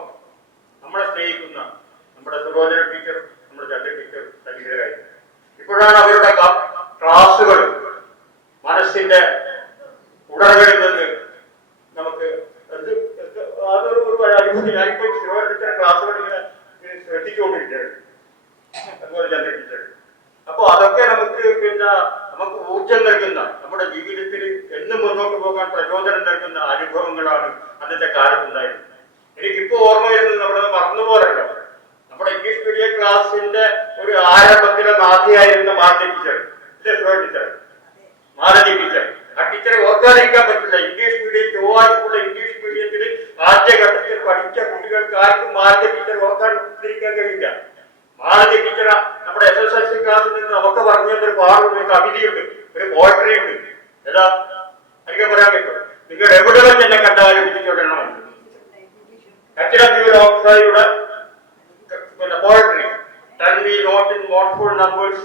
നമ്മളെ സ്നേഹിക്കുന്ന നമ്മുടെ സുരോചന ടീച്ചർ, നമ്മുടെ ചന്ദ്ര ടീച്ചർ സന്നിഹിതരായി. ഇപ്പോഴാണ് അവരുടെ ക്ലാസ്സുകൾ മനസ്സിന്റെ ഉടനകളിൽ നിന്ന് നമുക്ക് അതൊരു അനുഭൂതി. ഞാനിപ്പോ സുരോചന ടീച്ചർ ക്ലാസ്സുകൾ ഇങ്ങനെ ശ്രദ്ധിച്ചുകൊണ്ടിരിക്കുകയാണ്, അതുപോലെ ചന്ദ്ര ടീച്ചർ. അപ്പൊ അതൊക്കെ നമുക്ക് നമുക്ക് ഊർജം നൽകുന്ന, നമ്മുടെ ജീവിതത്തിൽ എന്നും മുന്നോട്ട് പോകാൻ പ്രചോദനം നൽകുന്ന അനുഭവങ്ങളാണ് അന്നത്തെ കാലത്തുണ്ടായിരുന്നത്. എനിക്കിപ്പോ ഓർമ്മ വരുന്നത് നമ്മുടെ മറന്നുപോലല്ലോ, നമ്മുടെ ഇംഗ്ലീഷ് മീഡിയം ക്ലാസിന്റെ ഒരു ആരംഭത്തിലെ നാഥിയായിരുന്ന മാലതി ടീച്ചർ, മാലതി ടീച്ചർ. ആ ടീച്ചറെ ഓർക്കാതിരിക്കാൻ പറ്റില്ല. ഇംഗ്ലീഷ് മീഡിയം ചൊവ്വാഴ്ചക്കുള്ള ഇംഗ്ലീഷ് മീഡിയത്തിൽ ആദ്യഘട്ടത്തിൽ പഠിച്ച കുട്ടികൾക്ക് ആർക്കും മാലതി ടീച്ചർ ഓർക്കാതിരിക്കാൻ കഴിയില്ല. മാലതി ടീച്ചർ നമ്മുടെ SSLC ക്ലാസ്സിൽ നിന്ന് നമുക്ക് പറഞ്ഞു തന്നൊരു പാടുള്ള കവിതയുണ്ട്, ഒരു പോയട്രി ഉണ്ട്. ഏതാ എനിക്ക് പറയാൻ പറ്റും? നിങ്ങൾ എവിടെ വെച്ച് എന്നെ കണ്ടാലും വിധിച്ചോട്ടണമുണ്ട്. Poetry Tell me not in mournful numbers,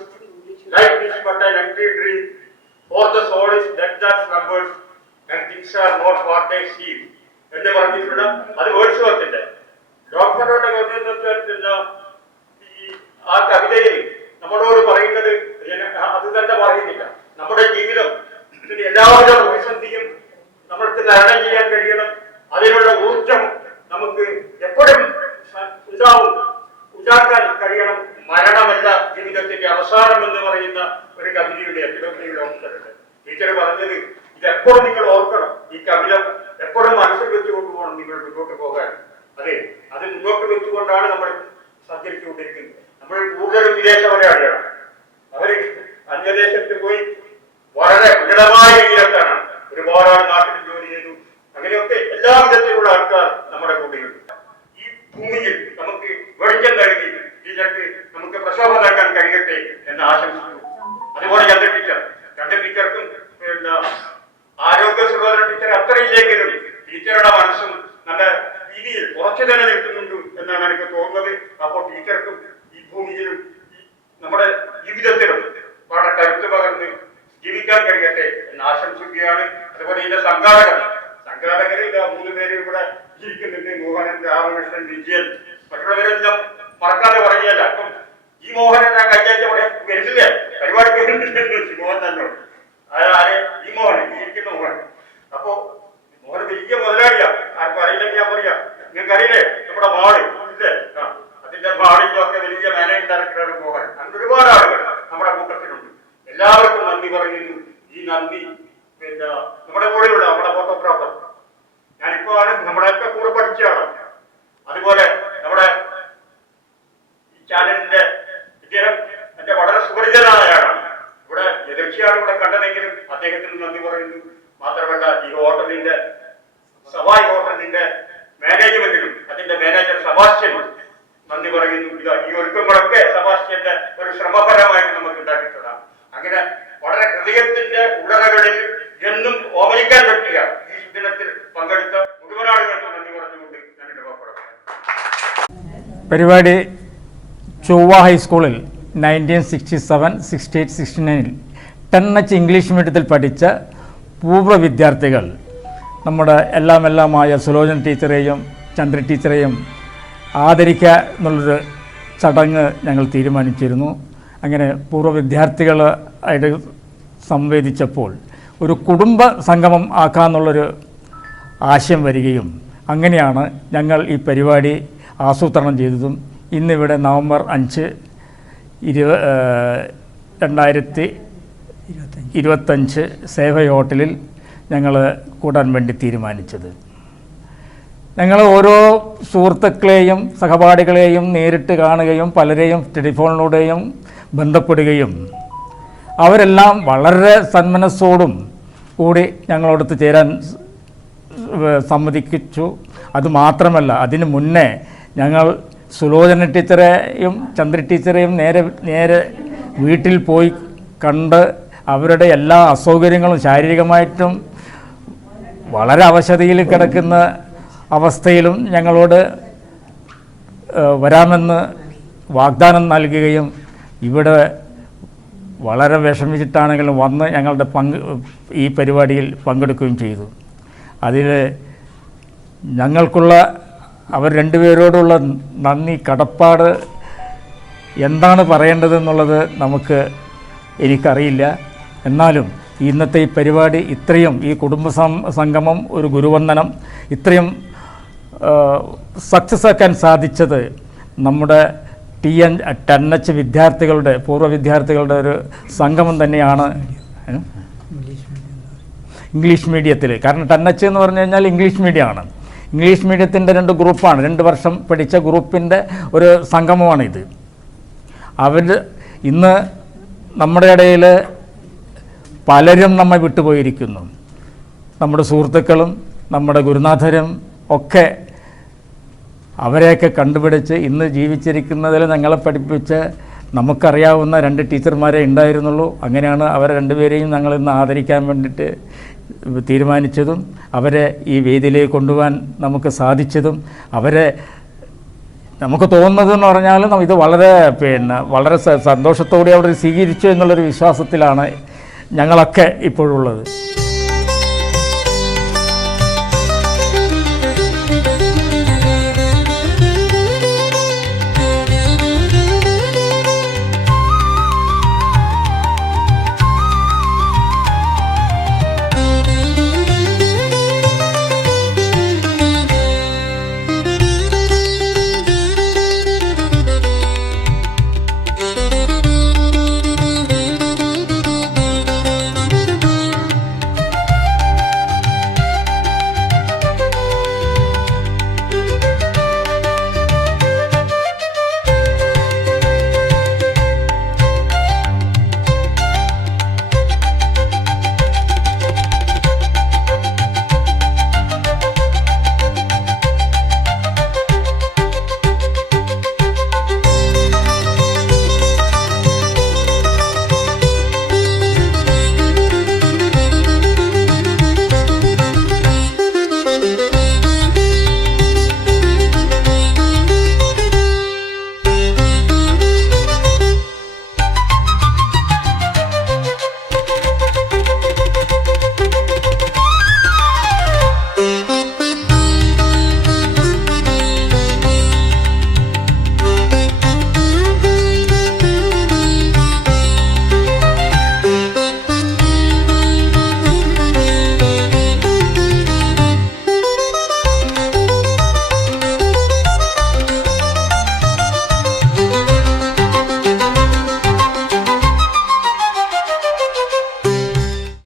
life is but an empty dream, for the soul is dead that slumbers, and things are not what they seem. എന്ന് പറഞ്ഞിട്ടുള്ള അത് വേർഡ്സ് വർത്തിന്റെ ഡോക്ടറുടെ ഈ ആ കവിതയിൽ നമ്മളോട് പറയുന്നത് അത് തന്നെ പറയുന്നില്ല. നമ്മുടെ ജീവിതം എല്ലാവിധ പ്രതിസന്ധിയും നമ്മൾക്ക് തരണം ചെയ്യാൻ കഴിയണം. അതിനുള്ള ഊർജം നമുക്ക് എപ്പോഴും ഉണ്ടാക്കാൻ കഴിയണം. മരണമല്ല ജീവിതത്തിന്റെ അവസാനം എന്ന് പറയുന്ന ഒരു കവിതയുടെ എപ്പിലോഗിയുടെ ഓപ്ഷനുണ്ട്. ടീച്ചർ പറഞ്ഞത് ഇതെപ്പോഴും നിങ്ങൾ ഓർക്കണം. ഈ കവിത എപ്പോഴും മനസ്സിൽ വെച്ച് കൊണ്ടുപോകണം നിങ്ങൾ മുന്നോട്ട് പോകാൻ. അതെ, അത് മുന്നോട്ട് വെച്ചുകൊണ്ടാണ് നമ്മൾ സഞ്ചരിച്ചുകൊണ്ടിരിക്കുന്നത്. നമ്മൾ കൂടുതലും വിദേശ മലയാളികളാണ്. അവര് അന്യദേശത്ത് പോയി വളരെ വിരളമായ രീതിയിലെത്താണ്. ഒരുപാട് ആൾ നാട്ടിൽ ജോലി ചെയ്തു. അങ്ങനെയൊക്കെ എല്ലാ വിധത്തിലുള്ള ആൾക്കാർ നമ്മുടെ കൂടെയുണ്ട്. ഈ ഭൂമിയിൽ നമുക്ക് വെളിച്ചം നൽകി ടീച്ചർക്ക് നമുക്ക് പ്രശോഭം നൽകാൻ കഴിയട്ടെ എന്ന് ആശംസിക്കുന്നു. അതുപോലെ ചന്ദ്ര ടീച്ചർക്കും ആരോഗ്യ സുഖോദര ടീച്ചർ അത്രയില്ലെങ്കിലും ടീച്ചറുടെ മനസ്സും നല്ല രീതിയിൽ കുറച്ചു തന്നെ നിൽക്കുന്നുണ്ട് എന്നാണ് എനിക്ക് തോന്നുന്നത്. അപ്പോൾ ടീച്ചർക്കും ഈ ഭൂമിയിലും നമ്മുടെ ജീവിതത്തിലും വളരെ കരുത്ത് പകർന്ന് ജീവിക്കാൻ കഴിയട്ടെ എന്ന് ആശംസിക്കുകയാണ്. അതുപോലെ ഇതിന്റെ സംഘാടകരിൽ 3 പേര് ഇവിടെ ജീവിക്കുന്നുണ്ട്. മോഹനൻ, രാമകൃഷ്ണൻ, വിജയൻ, മറ്റുള്ളവരെല്ലാം മറക്കാതെ പറയുകയല്ല. അപ്പം ഈ മോഹനൻ ഞാൻ കഴിഞ്ഞ വരുന്നില്ലേ പരിപാടിക്ക് മോഹൻ തന്നെ ഈ മോഹൻ ഇരിക്കുന്ന മോഹൻ. അപ്പോ മോഹൻ വലിയ മുതലാളിയാ. ആർക്കും അറിയില്ലെങ്കിൽ ഞാൻ പറയാം. നിങ്ങൾക്ക് അറിയില്ലേ നമ്മുടെ മാള് ഇല്ലേ? അതിന്റെ മാളിലൊക്കെ വലിയ മാനേജിംഗ് ഡയറക്ടറാണ് മോഹൻ. അങ്ങനെ ഒരുപാട് ആളുകൾ നമ്മുടെ കൂട്ടത്തിലുണ്ട്. എല്ലാവർക്കും നന്ദി പറയുന്നു. ഈ നന്ദി നമ്മുടെ കൂടെയുള്ള നമ്മുടെ ഫോട്ടോഗ്രാഫർ, ഞാനിപ്പോ ആണ് നമ്മളെയൊക്കെ കൂടെ പഠിച്ചതാണ്. അതുപോലെ നമ്മുടെ ഈ ചാനലിന്റെ ഇദ്ദേഹം എന്റെ വളരെ സുപരിചിതനായ ആളാണ്. ഇവിടെ എതിർച്ചയാണ് ഇവിടെ കണ്ടതെങ്കിലും അദ്ദേഹത്തിന് നന്ദി പറയുന്നു. മാത്രമല്ല ഈ ഹോട്ടലിന്റെ സവായ് ഹോട്ടലിന്റെ മാനേജ്മെന്റിനും അതിന്റെ മാനേജർ സെബാസ്റ്റ്യനും നന്ദി പറയുന്നു. ഈ ഒരുക്കങ്ങളൊക്കെ സെബാസ്റ്റ്യന്റെ ഒരു ശ്രമഫലമായിട്ട് നമുക്ക് ഉണ്ടാക്കിയിട്ടതാണ്. അങ്ങനെ വളരെ ഹൃദയത്തിന്റെ ഉള്ളറകളിൽ എന്നും ഓമനിക്കാൻ പറ്റിയ ഈ ദിനത്തിൽ പങ്കെടുത്ത മുഴുവൻ ആളുകൾക്ക് നന്ദി പറഞ്ഞുകൊണ്ട് ഞാൻ എന്റെ വാക്കുകൾ പരിപാടി ചൊവ്വ ഹൈസ്കൂളിൽ 1967, 68, 69 10H ഇംഗ്ലീഷ് മീഡിയത്തിൽ പഠിച്ച പൂർവ്വ വിദ്യാർത്ഥികൾ നമ്മുടെ എല്ലാമായ സുലോചന ടീച്ചറെയും ചന്ദ്ര ടീച്ചറെയും ആദരിക്കുക എന്നുള്ളൊരു ചടങ്ങ് ഞങ്ങൾ തീരുമാനിച്ചിരുന്നു. അങ്ങനെ പൂർവ്വ വിദ്യാർത്ഥികളായിട്ട് സംവേദിച്ചപ്പോൾ ഒരു കുടുംബ സംഗമം ആക്കാമെന്നുള്ളൊരു ആശയം വരികയും അങ്ങനെയാണ് ഞങ്ങൾ ഈ പരിപാടി ആസൂത്രണം ചെയ്തതും. ഇന്നിവിടെ നവംബർ 5, 2025 സേവ ഹോട്ടലിൽ ഞങ്ങൾ കൂടാൻ വേണ്ടി തീരുമാനിച്ചത്. ഞങ്ങൾ ഓരോ സുഹൃത്തുക്കളെയും സഹപാഠികളെയും നേരിട്ട് കാണുകയും പലരെയും ടെലിഫോണിലൂടെയും ബന്ധപ്പെടുകയും അവരെല്ലാം വളരെ സന്മനസ്സോടും കൂടി ഞങ്ങളോടൊത്ത് ചേരാൻ സമ്മതിച്ചു. അതുമാത്രമല്ല, അതിന് മുന്നേ ഞങ്ങൾ സുലോചന ടീച്ചറെയും ചന്ദ്ര ടീച്ചറെയും നേരെ വീട്ടിൽ പോയി കണ്ട് അവരുടെ എല്ലാ അസൗകര്യങ്ങളും ശാരീരികമായിട്ടും വളരെ അവശതയിൽ കിടക്കുന്ന അവസ്ഥയിലും ഞങ്ങളോട് വരാമെന്ന് വാഗ്ദാനം നൽകുകയും ഇവിടെ വളരെ വിഷമിച്ചിട്ടാണെങ്കിലും വന്ന് ഞങ്ങളുടെ ഈ പരിപാടിയിൽ പങ്കെടുക്കുകയും ചെയ്തു. അതിൽ ഞങ്ങൾക്കുള്ള അവർ രണ്ടുപേരോടുള്ള നന്ദി കടപ്പാട് എന്താണ് പറയേണ്ടതെന്നുള്ളത് എനിക്കറിയില്ല. എന്നാലും ഇന്നത്തെ ഈ പരിപാടി ഇത്രയും ഈ കുടുംബ സംഗമം ഒരു ഗുരുവന്ദനം ഇത്രയും സക്സസ് ആക്കാൻ സാധിച്ചത് നമ്മുടെ 10H വിദ്യാർത്ഥികളുടെ പൂർവ്വ വിദ്യാർത്ഥികളുടെ ഒരു സംഗമം തന്നെയാണ്. ഇംഗ്ലീഷ് മീഡിയത്തിൽ, കാരണം 10H എന്ന് പറഞ്ഞു കഴിഞ്ഞാൽ ഇംഗ്ലീഷ് മീഡിയമാണ്. ഇംഗ്ലീഷ് മീഡിയത്തിൻ്റെ 2 ഗ്രൂപ്പാണ്. 2 വർഷം പഠിച്ച ഗ്രൂപ്പിൻ്റെ ഒരു സംഗമമാണിത്. ഇന്ന് നമ്മുടെ ഇടയിൽ പലരും നമ്മെ വിട്ടുപോയിരിക്കുന്നു. നമ്മുടെ സുഹൃത്തുക്കളും നമ്മുടെ ഗുരുനാഥരും ഒക്കെ അവരെയൊക്കെ കണ്ടുപിടിച്ച് ഇന്ന് ജീവിച്ചിരിക്കുന്നതിൽ ഞങ്ങളെ പഠിപ്പിച്ച് നമുക്കറിയാവുന്ന 2 ടീച്ചർമാരെ ഉണ്ടായിരുന്നുള്ളൂ. അങ്ങനെയാണ് അവരെ 2 പേരെയും ഞങ്ങളിന്ന് ആദരിക്കാൻ വേണ്ടിയിട്ട് തീരുമാനിച്ചതും അവരെ ഈ വേദിയിലേക്ക് കൊണ്ടുപോകാൻ നമുക്ക് സാധിച്ചതും അവരെ നമുക്ക് തോന്നുന്നതെന്ന് പറഞ്ഞാൽ ഇത് വളരെ സന്തോഷത്തോടെ അവിടെ സ്വീകരിച്ചു എന്നുള്ളൊരു വിശ്വാസത്തിലാണ് ഞങ്ങളൊക്കെ ഇപ്പോഴുള്ളത്.